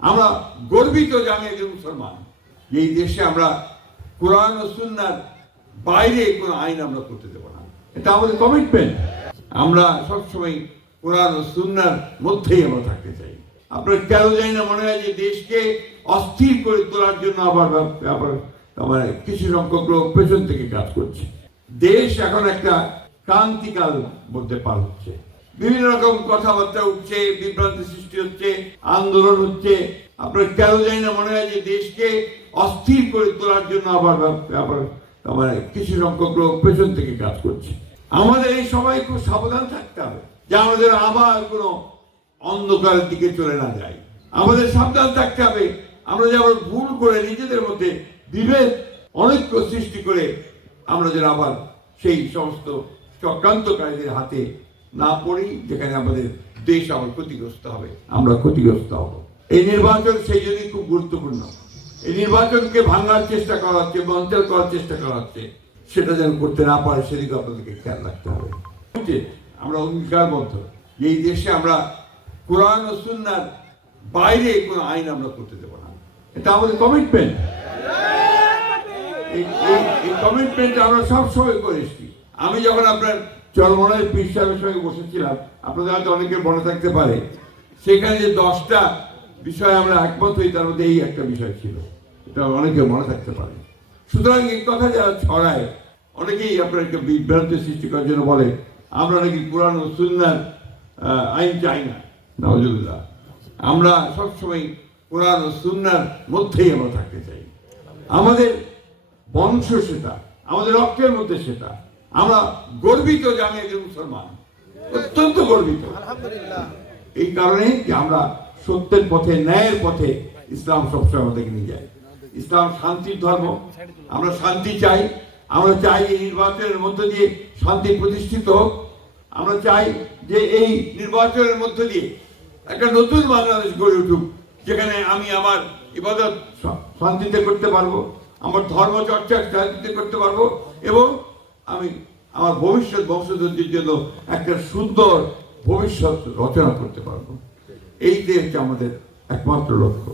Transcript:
আমরা গর্বিত যে আমি একজন মুসলমান। এই দেশে আমরা কোরআন ও সুন্নাহর বাইরে কোনো আইন আমরা করতে দেব না, এটা আমাদের কমিটমেন্ট। আমরা সবসময় কোরআন ও সুন্নাহর মধ্যেই আমরা থাকতে চাই। আপনার কেন জানি না মনে হয় যে দেশকে অস্থির করে তোলার জন্য আবার কিছু সংখ্যক লোক পেছন থেকে কাজ করছে। দেশ এখন একটা ক্রান্তিকাল মধ্যে পার হচ্ছে, বিভিন্ন রকম কথাবার্তা উঠছে, বিভ্রান্তি সৃষ্টি হচ্ছে, আন্দোলন হচ্ছে। আপনার কেন জানি না মনে হয় যে দেশকে অস্থির করে তোলার জন্য আবার কিছু সংখ্যক লোক পেছন থেকে কাজ করছে। আমাদের এই সময় খুব সাবধান থাকতে হবে যে আমাদের আবার কোনো অন্ধকারের দিকে চলে না যায়। আমাদের সাবধান থাকতে হবে আমরা যে আবার ভুল করে নিজেদের মধ্যে বিভেদ অনৈক্য সৃষ্টি করে আমরা যেন আবার সেই সমস্ত চক্রান্তকারীদের হাতে না পড়ি, যেখানে আমাদের দেশ আবার ক্ষতিগ্রস্ত হবে, আমরা ক্ষতিগ্রস্ত হব। এই নির্বাচন সেই জন্যই খুব গুরুত্বপূর্ণ। এই নির্বাচনকে ভাঙার চেষ্টা করা হচ্ছে, বঞ্চনা করার চেষ্টা করা হচ্ছে, সেটা যেন করতে না পারে সেদিকে আপনাদেরকে খেয়াল রাখতে হবে। আমরা অঙ্গীকারবদ্ধ যে এই দেশে আমরা কোরআন ও সুন্নাহর বাইরে কোনো আইন আমরা করতে দেব না, এটা আমাদের কমিটমেন্ট। এই কমিটমেন্ট আমরা সবসময় করে এসেছি। আমি যখন আপনার চরমনায় পীর সাহেবের সঙ্গে বসেছিলাম, আপনাদের হয়তো অনেকের মনে থাকতে পারে, সেখানে যে 10টা বিষয় আমরা একমত হই, তার মধ্যে এই একটা বিষয় ছিল, এটা অনেকে মনে থাকতে পারে। সুতরাং এই কথা যারা ছড়ায়, অনেকেই আপনার একটা বিভ্রান্তি সৃষ্টি করার জন্য বলে আমরা নাকি কোরআন ও সুন্নাহর আইন চাই না। নাউজুবিল্লাহ, আমরা সবসময় কোরআন ও সুন্নাহর মধ্যেই আমরা থাকতে চাই। আমাদের বংশ সেটা, আমাদের রক্তের মধ্যে সেটা। আমরা গর্বিত যে আমি একজন মুসলমান, অত্যন্ত গর্বিত। এই কারণে যে আমরা সত্যের পথে, ন্যায়ের পথে ইসলাম সবসময় আমাদেরকে নিয়ে যায়। ইসলাম শান্তির ধর্ম, আমরা শান্তি চাই। আমরা চাই এই নির্বাচনের মধ্য দিয়ে শান্তি প্রতিষ্ঠিত হোক। আমরা চাই যে এই নির্বাচনের মধ্য দিয়ে একটা নতুন বাংলাদেশ গড়ে উঠুক, যেখানে আমি আমার ইবাদত শান্তিতে করতে পারবো, আমার ধর্ম চর্চা শান্তিতে করতে পারবো, এবং আমি আমার ভবিষ্যৎ বংশধরদের জন্য একটা সুন্দর ভবিষ্যৎ রচনা করতে পারবো। এইটাই হচ্ছে আমাদের একমাত্র লক্ষ্য।